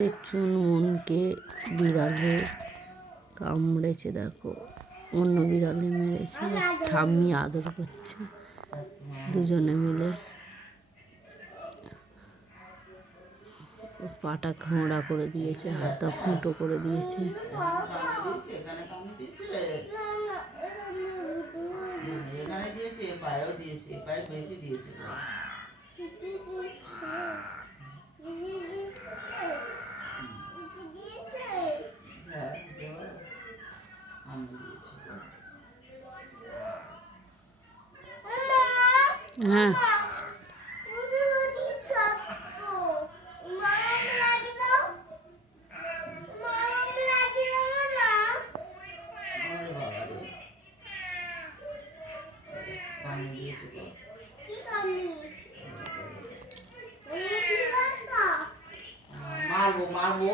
চুনমুনকে বিড়ালে কামড়েছে, দেখো অন্য বিড়ালে মেরেছে। ঠাম্মি আদর করছে দুজনে মিলে। পাটা খোঁড়া করে দিয়েছে, হাতটা ফুটো করে দিয়েছে। হ্যাঁ, মারবো